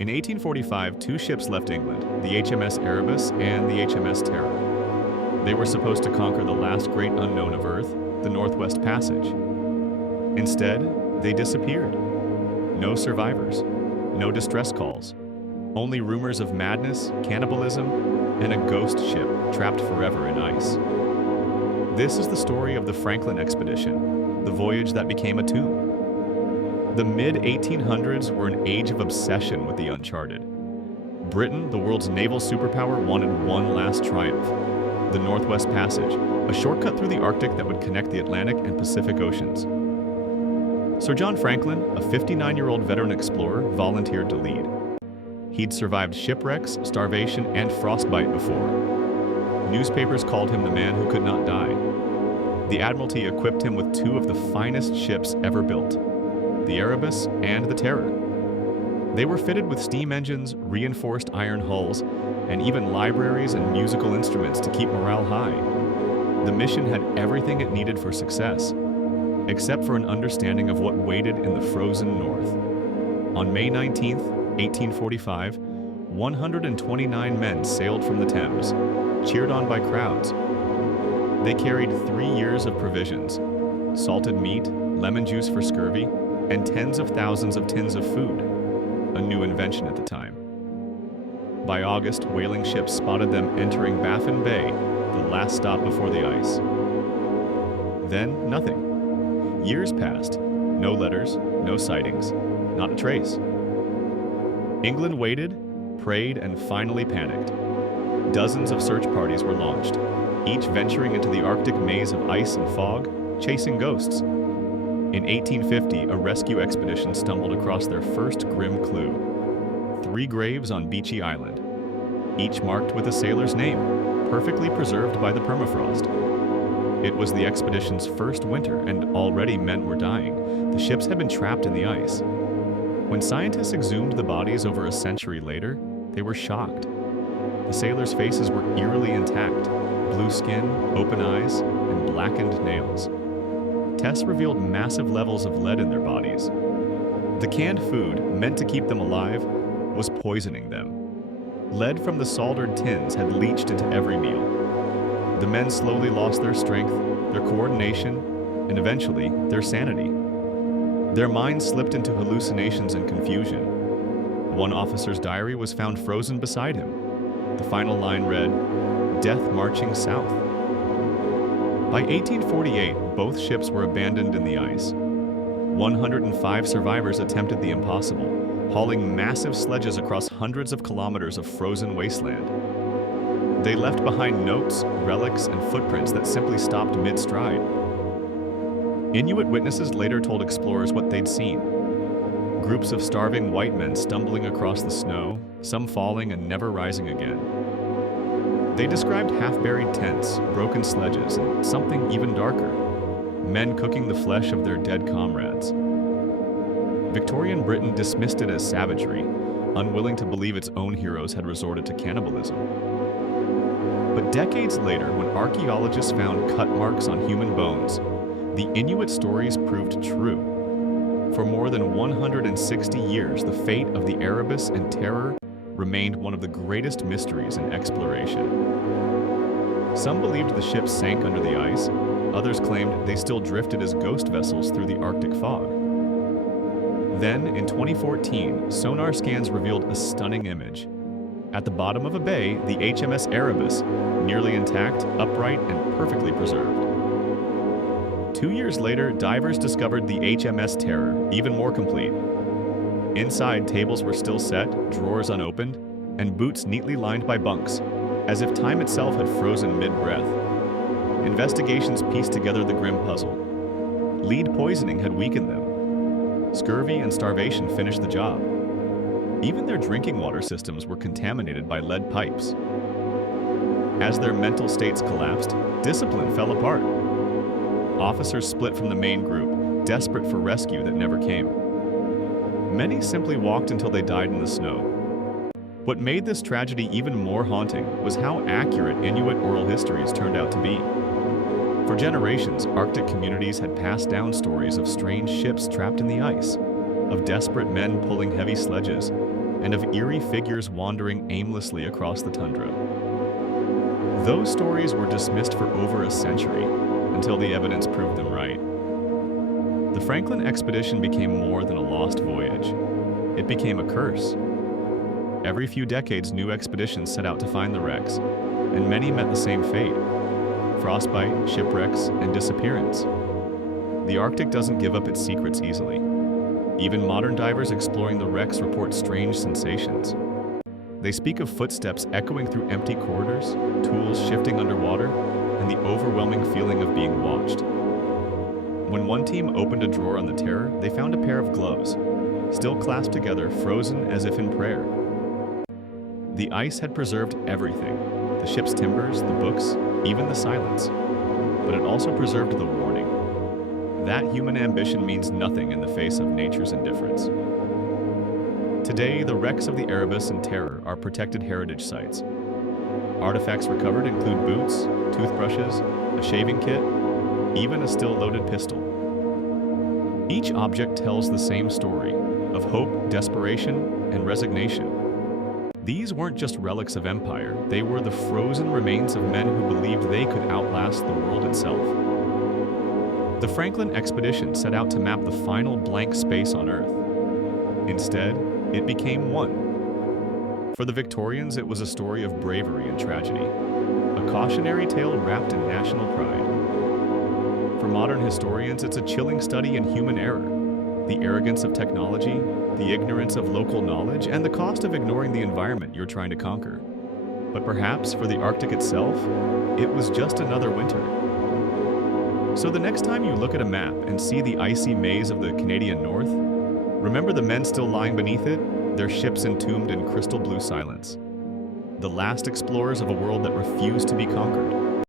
In 1845, two ships left England, the HMS Erebus and the HMS Terror. They were supposed to conquer the last great unknown of Earth, the Northwest Passage. Instead, they disappeared. No survivors, no distress calls, only rumors of madness, cannibalism, and a ghost ship trapped forever in ice. This is the story of the Franklin expedition, the voyage that became a tomb. The mid-1800s were an age of obsession with the uncharted. Britain, the world's naval superpower, wanted one last triumph: the Northwest Passage, a shortcut through the Arctic that would connect the Atlantic and Pacific Oceans. Sir John Franklin, a 59-year-old veteran explorer, volunteered to lead. He'd survived shipwrecks, starvation, and frostbite before. Newspapers called him the man who could not die. The Admiralty equipped him with two of the finest ships ever built, the Erebus and the Terror. They were fitted with steam engines, reinforced iron hulls, and even libraries and musical instruments to keep morale high. The mission had everything it needed for success, except for an understanding of what waited in the frozen north. On May 19, 1845, 129 men sailed from the Thames, cheered on by crowds. They carried 3 years of provisions, salted meat, lemon juice for scurvy, and tens of thousands of tins of food, a new invention at the time. By August, whaling ships spotted them entering Baffin Bay, the last stop before the ice. Then, nothing. Years passed. No letters, no sightings, not a trace. England waited, prayed, and finally panicked. Dozens of search parties were launched, each venturing into the Arctic maze of ice and fog, chasing ghosts. In 1850, a rescue expedition stumbled across their first grim clue: 3 graves on Beechy Island, each marked with a sailor's name, perfectly preserved by the permafrost. It was the expedition's first winter, and already men were dying. The ships had been trapped in the ice. When scientists exhumed the bodies over a century later, they were shocked. The sailors' faces were eerily intact: blue skin, open eyes, and blackened nails. Tests revealed massive levels of lead in their bodies. The canned food, meant to keep them alive, was poisoning them. Lead from the soldered tins had leached into every meal. The men slowly lost their strength, their coordination, and eventually their sanity. Their minds slipped into hallucinations and confusion. One officer's diary was found frozen beside him. The final line read, "Death marching south." By 1848, both ships were abandoned in the ice. 105 survivors attempted the impossible, hauling massive sledges across hundreds of kilometers of frozen wasteland. They left behind notes, relics, and footprints that simply stopped mid-stride. Inuit witnesses later told explorers what they'd seen: groups of starving white men stumbling across the snow, some falling and never rising again. They described half-buried tents, broken sledges, and something even darker: men cooking the flesh of their dead comrades. Victorian Britain dismissed it as savagery, unwilling to believe its own heroes had resorted to cannibalism. But decades later, when archaeologists found cut marks on human bones, the Inuit stories proved true. For more than 160 years, the fate of the Erebus and Terror remained one of the greatest mysteries in exploration. Some believed the ships sank under the ice, others claimed they still drifted as ghost vessels through the Arctic fog. Then, in 2014, sonar scans revealed a stunning image. At the bottom of a bay, the HMS Erebus, nearly intact, upright, and perfectly preserved. 2 years later, divers discovered the HMS Terror, even more complete. Inside, tables were still set, drawers unopened, and boots neatly lined by bunks, as if time itself had frozen mid-breath. Investigations pieced together the grim puzzle. Lead poisoning had weakened them. Scurvy and starvation finished the job. Even their drinking water systems were contaminated by lead pipes. As their mental states collapsed, discipline fell apart. Officers split from the main group, desperate for rescue that never came. Many simply walked until they died in the snow. What made this tragedy even more haunting was how accurate Inuit oral histories turned out to be. For generations, Arctic communities had passed down stories of strange ships trapped in the ice, of desperate men pulling heavy sledges, and of eerie figures wandering aimlessly across the tundra. Those stories were dismissed for over a century until the evidence proved them right. The Franklin expedition became more than a lost voyage. It became a curse. Every few decades, new expeditions set out to find the wrecks, and many met the same fate: frostbite, shipwrecks, and disappearance. The Arctic doesn't give up its secrets easily. Even modern divers exploring the wrecks report strange sensations. They speak of footsteps echoing through empty corridors, tools shifting underwater, and the overwhelming feeling of being watched. When one team opened a drawer on the Terror, they found a pair of gloves, still clasped together, frozen as if in prayer. The ice had preserved everything: the ship's timbers, the books, even the silence. But it also preserved the warning. That human ambition means nothing in the face of nature's indifference. Today, the wrecks of the Erebus and Terror are protected heritage sites. Artifacts recovered include boots, toothbrushes, a shaving kit, even a still-loaded pistol. Each object tells the same story of hope, desperation, and resignation. These weren't just relics of empire, they were the frozen remains of men who believed they could outlast the world itself. The Franklin expedition set out to map the final blank space on Earth. Instead, it became one. For the Victorians, it was a story of bravery and tragedy, a cautionary tale wrapped in national pride. For modern historians, it's a chilling study in human error, the arrogance of technology, the ignorance of local knowledge, and the cost of ignoring the environment you're trying to conquer. But perhaps for the Arctic itself, it was just another winter. So the next time you look at a map and see the icy maze of the Canadian North, remember the men still lying beneath it, their ships entombed in crystal blue silence. The last explorers of a world that refused to be conquered.